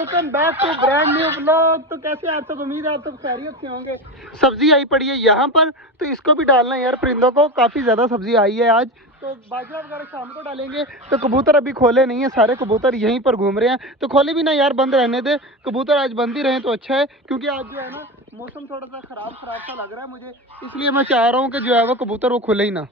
Welcome back to brand new blog. तो कैसे आप सब, उम्मीद है आप सब खैरियत से होंगे। सब्जी आई पड़ी है यहाँ पर, तो इसको भी डालना है यार परिंदों को। काफ़ी ज़्यादा सब्जी आई है आज, तो बाजरा वगैरह शाम को डालेंगे। तो कबूतर अभी खोले नहीं है, सारे कबूतर यहीं पर घूम रहे हैं। तो खोले भी ना यार, बंद रहने दे, कबूतर आज बंद ही रहे तो अच्छा है। क्योंकि आज जो है ना मौसम थोड़ा सा ख़राब सा लग रहा है मुझे, इसलिए मैं चाह रहा हूँ कि जो है वो कबूतर वो खुले ही ना।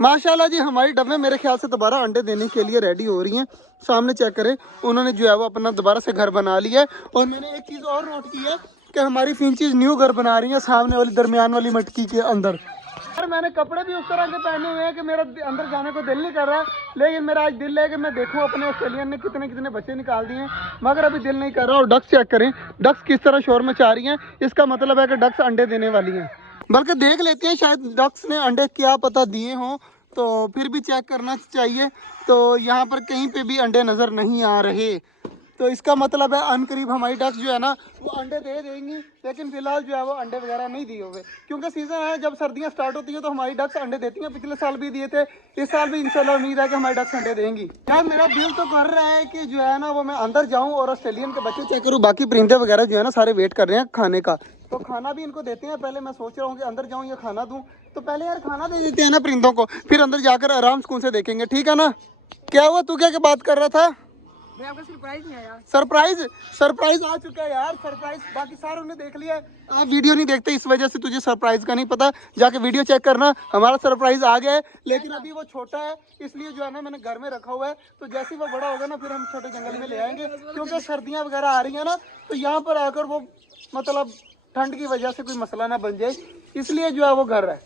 माशाल्लाह जी, हमारी डब्बे मेरे ख्याल से दोबारा अंडे देने के लिए रेडी हो रही हैं। सामने चेक करें, उन्होंने जो है वो अपना दोबारा से घर बना लिया है। और मैंने एक चीज़ और नोट की है कि हमारी फिंचीज न्यू घर बना रही हैं सामने वाली दरमियान वाली मटकी के अंदर। और मैंने कपड़े भी उस तरह के पहने हुए हैं कि मेरा अंदर जाने को दिल नहीं कर रहा, लेकिन मेरा आज दिल है कि मैं देखूं अपने ऑस्ट्रेलियन ने कितने कितने बच्चे निकाल दिए हैं, मगर अभी दिल नहीं कर रहा। और डक्स चेक करें, डक्स किस तरह शोर मचा रही हैं। इसका मतलब है कि डक्स अंडे देने वाली हैं। बल्कि देख लेते हैं, शायद डक्स ने अंडे क्या पता दिए हों, तो फिर भी चेक करना चाहिए। तो यहाँ पर कहीं पे भी अंडे नज़र नहीं आ रहे, तो इसका मतलब है अनकरीब हमारी डक्स जो है ना वो अंडे दे देंगी। लेकिन फिलहाल जो है वो अंडे वगैरह नहीं दिए हुए, क्योंकि सीज़न है, जब सर्दियाँ स्टार्ट होती है तो हमारी डक्स अंडे देती हैं। पिछले साल भी दिए थे, इस साल भी इंशाल्लाह उम्मीद है कि हमारी डक्स अंडे देंगी। यार मेरा दिल तो कर रहा है कि जो है ना वो मैं अंदर जाऊँ और ऑस्ट्रेलियन के बच्चे चेक करूँ। बाकी परिंदे वगैरह जो है ना सारे वेट कर रहे हैं खाने का, तो खाना भी इनको देते हैं। पहले मैं सोच रहा हूँ कि अंदर जाऊँ या खाना दूँ, तो पहले यार खाना दे देते हैं ना परिंदों को, फिर अंदर जाकर आराम सुकून से देखेंगे, ठीक है ना। क्या हुआ, तू क्या बात कर रहा था? आपका सरप्राइज नहीं आया। सरप्राइज आ चुका है यार, सरप्राइज बाकी सारों ने देख लिया है। आप वीडियो नहीं देखते, इस वजह से तुझे सरप्राइज का नहीं पता। जाके वीडियो चेक करना, हमारा सरप्राइज आ गया है। लेकिन अभी वो छोटा है, इसलिए जो है ना मैंने घर में रखा हुआ है। तो जैसे ही वो बड़ा होगा ना फिर हम छोटे जंगल में ले आएंगे, क्योंकि सर्दियाँ वगैरह आ रही है ना, तो यहाँ पर आकर वो मतलब ठंड की वजह से कोई मसला ना बन जाए, इसलिए जो है वो घर है।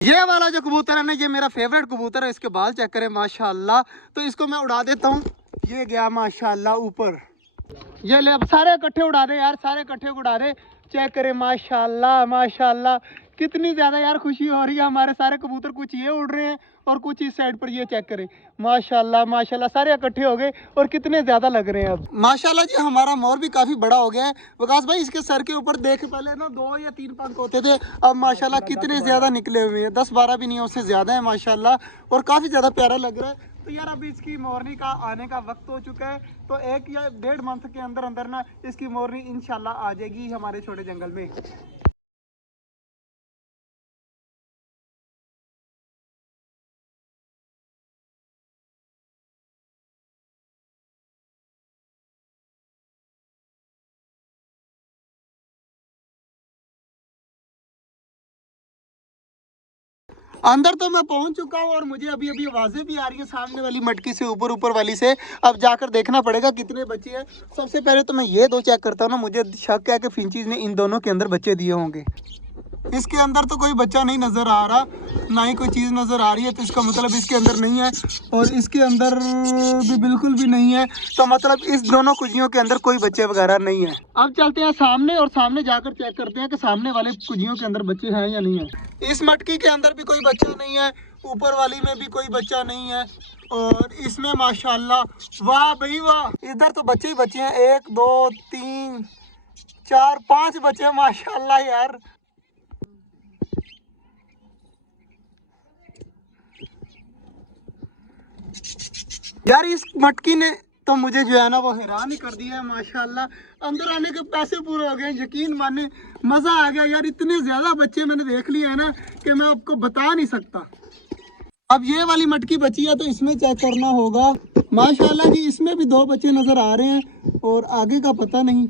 ये वाला जो कबूतर है ना, ये मेरा फेवरेट कबूतर है। इसके बाल चेक करें माशाल्लाह। तो इसको मैं उड़ा देता हूँ, ये गया माशाल्लाह ऊपर। ये ले, अब सारे इकट्ठे उड़ा दे यार, सारे इकट्ठे उड़ा दे। चेक करें माशाल्लाह माशाल्लाह, कितनी ज़्यादा यार खुशी हो रही है। हमारे सारे कबूतर कुछ ये उड़ रहे हैं और कुछ इस साइड पर, ये चेक करें माशाल्लाह माशाल्लाह, सारे इकट्ठे हो गए और कितने ज़्यादा लग रहे हैं अब। माशाल्लाह जी, हमारा मोर भी काफ़ी बड़ा हो गया है। विकास भाई, इसके सर के ऊपर देख, पहले ना 2 या 3 पंख होते थे, अब माशाल्लाह कितने ज़्यादा निकले हुए हैं, 10-12 भी नहीं है, उससे ज़्यादा है माशाल्लाह। और काफ़ी ज़्यादा प्यारा लग रहा है। तो यार अभी इसकी मोरनी का आने का वक्त हो चुका है, तो 1 या 1.5 मंथ के अंदर अंदर ना इसकी मोरनी इंशाल्लाह आ जाएगी हमारे छोटे जंगल में। अंदर तो मैं पहुंच चुका हूं और मुझे अभी अभी आवाजें भी आ रही हैं सामने वाली मटकी से, ऊपर ऊपर वाली से। अब जाकर देखना पड़ेगा कितने बच्चे हैं। सबसे पहले तो मैं ये 2 चेक करता हूँ ना, मुझे शक है कि फिंचीज ने इन दोनों के अंदर बच्चे दिए होंगे। इसके अंदर तो कोई बच्चा नहीं नज़र आ रहा, ना ही कोई चीज़ नज़र आ रही है, तो इसका मतलब इसके अंदर नहीं है। और इसके अंदर भी बिल्कुल भी नहीं है, तो मतलब इस दोनों कुजियों के अंदर कोई बच्चे वगैरह नहीं है। अब चलते हैं सामने और सामने जाकर चेक करते हैं कि सामने वाले कुजियों के अंदर बच्चे हैं या नहीं है। इस मटकी के अंदर भी कोई बच्चा नहीं है, ऊपर वाली में भी कोई बच्चा नहीं है। और इसमें माशाल्लाह, वाह भाई वाह, इधर तो बच्चे ही बच्चे हैं, 1 2 3 4 5 बच्चे हैं माशाल्लाह यार। यार इस मटकी ने तो मुझे जो है ना वो हैरान ही कर दिया है माशाल्लाह। अंदर आने के पैसे पूरे हो गए, यकीन माने मज़ा आ गया यार। इतने ज़्यादा बच्चे मैंने देख लिए हैं ना कि मैं आपको बता नहीं सकता। अब ये वाली मटकी बची है तो इसमें चेक करना होगा। माशाल्लाह जी इसमें भी 2 बच्चे नज़र आ रहे हैं और आगे का पता नहीं।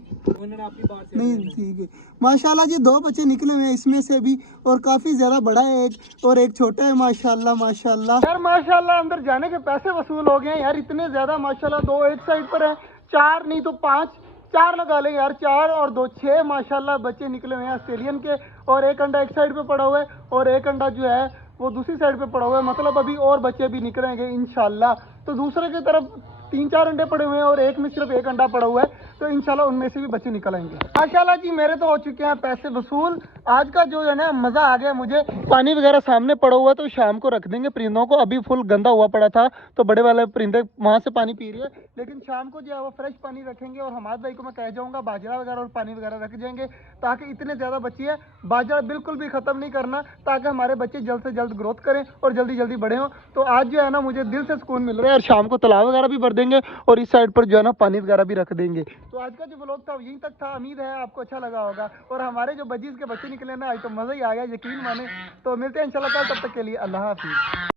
नहीं ठीक है माशाल्लाह जी, 2 बच्चे निकले हुए हैं इसमें से भी, और काफ़ी ज़्यादा बड़ा है एक और एक छोटा है माशाल्लाह माशाल्लाह। यार माशाल्लाह अंदर जाने के पैसे वसूल हो गए हैं यार, इतने ज़्यादा माशाल्लाह। 2 एक साइड पर है, 4 नहीं तो 5, 4 लगा ले यार, 4 और 2 6 माशाल्लाह बच्चे निकले हुए हैं ऑस्ट्रेलियन के। और एक अंडा एक साइड पे पड़ा हुआ है और एक अंडा जो है वो दूसरी साइड पे पड़ा हुआ है, मतलब अभी और बच्चे भी निकलेंगे इंशाल्लाह। तो दूसरे की तरफ 3-4 अंडे पड़े हुए हैं और एक में सिर्फ एक अंडा पड़ा हुआ है, तो इंशाल्लाह उनमें से भी बच्चे निकल आएंगे माशाल्लाह जी। मेरे तो हो चुके हैं पैसे वसूल। आज का जो है ना मज़ा आ गया मुझे। पानी वगैरह सामने पड़ा हुआ है तो शाम को रख देंगे परिंदों को। अभी फुल गंदा हुआ पड़ा था तो बड़े वाले परिंदे वहाँ से पानी पी रही है, लेकिन शाम को जो है वो फ्रेश पानी रखेंगे। और हमाद भाई को मैं कह जाऊँगा बाजरा वगैरह और पानी वगैरह रख जाएंगे, ताकि इतने ज़्यादा बच्चे हैं बाजरा बिल्कुल भी ख़त्म नहीं करना, ताकि हमारे बच्चे जल्द से जल्द ग्रोथ करें और जल्दी जल्दी बड़े हों। तो आज जो है ना मुझे दिल से सुकून मिल रहा है। और शाम को तालाब वगैरह भी भर देंगे और इस साइड पर जो है ना पानी वगैरह भी रख देंगे। तो आज का जो व्लॉग था यहीं तक था, उम्मीद है आपको अच्छा लगा होगा। और हमारे जो बजीज के बच्चे निकले ना आज तो मज़ा ही आ गया, यकीन माने। तो मिलते हैं इंशाल्लाह कल, तब तक के लिए अल्लाह हाफिज़।